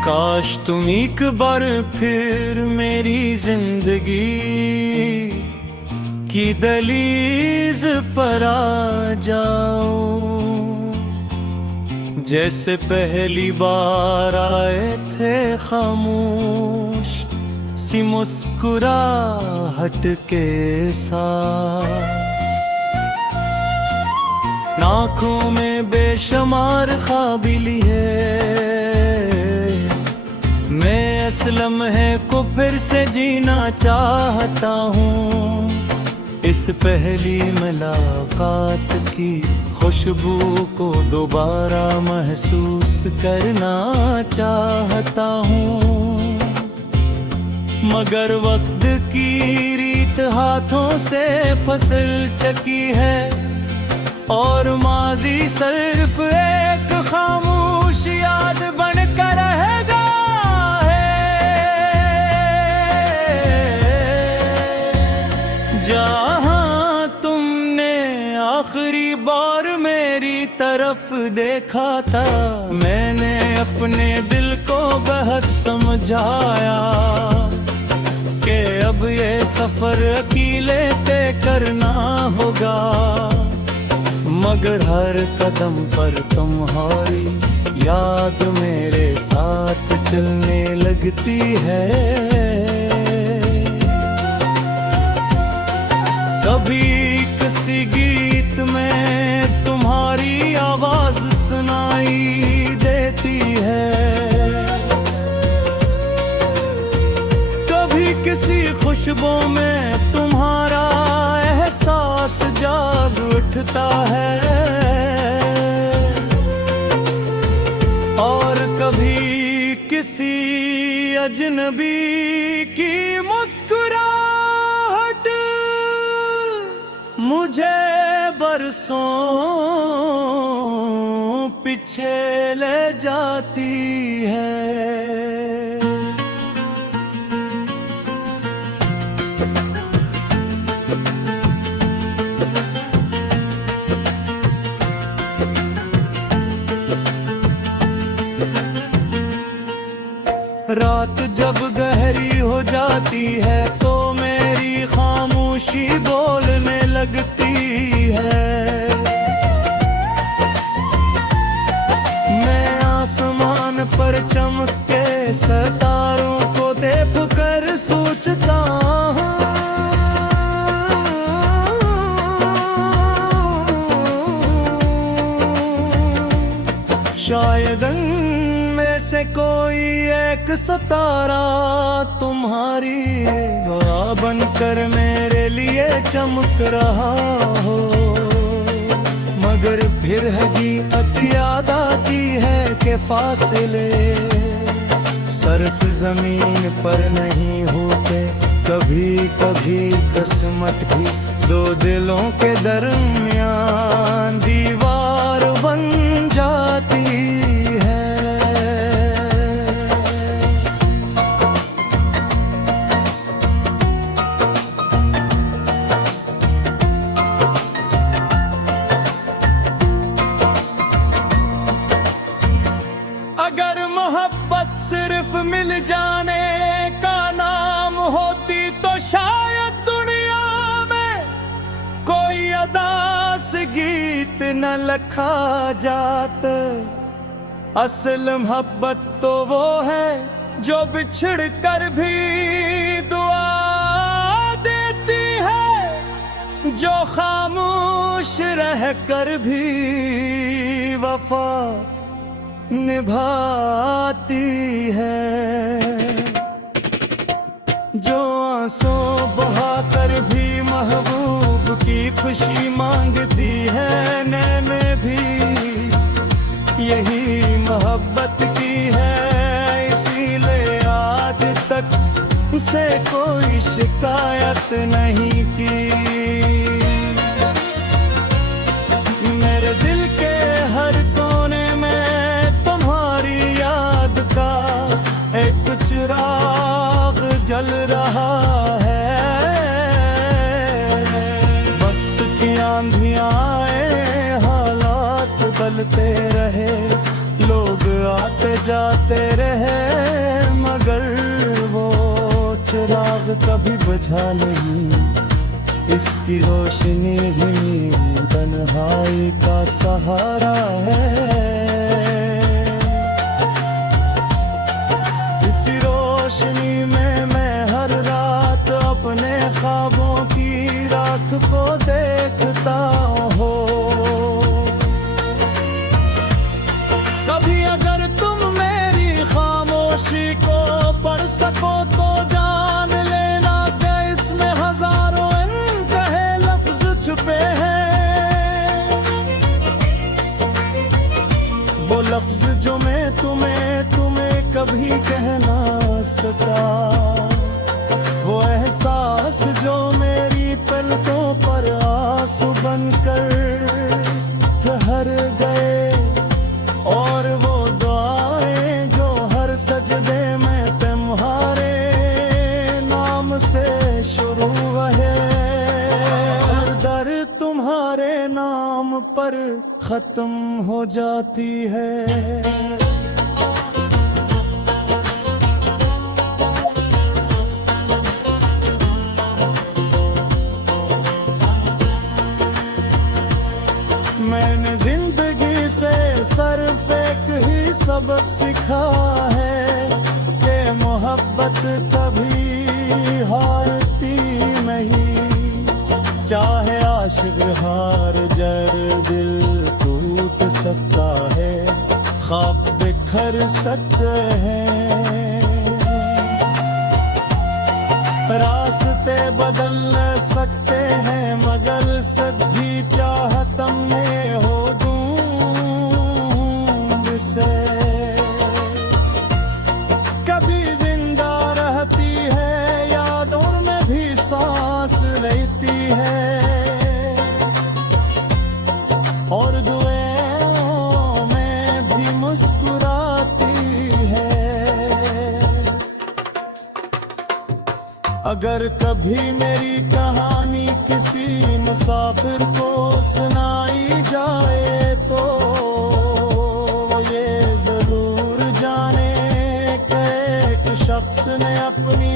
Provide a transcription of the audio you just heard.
काश तुम एक बार फिर मेरी जिंदगी की दहलीज पर आ जाओ, जैसे पहली बार आए थे खामोश सी मुस्कुराहट के साथ। आँखों में बेशुमार ख्वाबिली है, मैं इस लम्हे को फिर से जीना चाहता हूँ। इस पहली मुलाकात की खुशबू को दोबारा महसूस करना चाहता हूँ, मगर वक्त की रीत हाथों से फिसल चुकी है और माजी सिर्फ एक खामोश याद बनकर रहेगा। जहाँ तुमने आखिरी बार मेरी तरफ देखा था, मैंने अपने दिल को बहुत समझाया कि अब ये सफर अकेले तय करना होगा, मगर हर कदम पर तुम्हारी याद मेरे साथ चलने लगती है। कभी किसी गीत में तुम्हारी आवाज सुनाई देती है, कभी किसी खुशबू में तुम्हारा एहसास जाग उठता है, और कभी किसी अजनबी की मुस्कुराहट मुझे बरसों पीछे ले जाती है। रात जब गहरी हो जाती है तो मेरी खामोशी बोलने लगती है। मैं आसमान पर चमकते सितारों को देख कर सोचता हूँ, शायद में से कोई एक सितारा तुम्हारी दुआ बनकर मेरे लिए चमक रहा हो, मगर फिर हकीकत याद आती है कि फासले सिर्फ जमीन पर नहीं होते, कभी कभी किस्मत भी दो दिलों के दरमियान दीवार बन जाती है। अगर मोहब्बत सिर्फ मिल जाने का नाम होती तो शायद दुनिया में कोई अदास गीत न लिखा जात। असल मोहब्बत तो वो है जो बिछड़ कर भी दुआ देती है, जो खामोश रह कर भी वफा निभाती है, जो आंसू बहा कर भी महबूब की खुशी मांगती है। नैने भी यही मोहब्बत की है, इसीलिए आज तक उसे कोई शिकायत नहीं की। मेरे दिल के हर कोने में तुम्हारी याद का एक चिराग जल रहा है। वक्त की आंधियां आए, हालात बदलते रहे, लोग आते जाते रहे, कभी बुझा नहीं, इसकी रोशनी ही मेरी तन्हाई का सहारा है। इसी रोशनी में मैं हर रात अपने ख्वाबों की राख को देखता हूँ। कभी अगर तुम मेरी खामोशी को पढ़ सको तो जान लेना कि इसमें हजारों अनकहे लफ्ज छुपे हैं। वो लफ्ज जो मैं तुम्हें कभी कह ना सका, वो एहसास जो मेरी पलकों पर आंसू बनकर ठहर गए, और वो दुआएं जो हर सजदे में तुम्हारे नाम से शुरू है, हर दर तुम्हारे नाम पर खत्म हो जाती है। मैंने जिंदगी से सिर्फ एक ही सबक सीखा है कि मोहब्बत कभी हारती नहीं। चाहे आशिक हार जर दिल टूट सकता है, ख्वाब बिखर सकते हैं, रास्ते बदल सकते हैं, मगर सभी चाहत में हो ढूंढ से। कभी जिंदा रहती है, यादों में भी सांस लेती है, और दुआओं में भी मुस्कुराती है। अगर कभी मेरी कहानी किसी मुसाफिर को सुनाई जाए तो ये जरूर जाने कि एक शख्स ने अपनी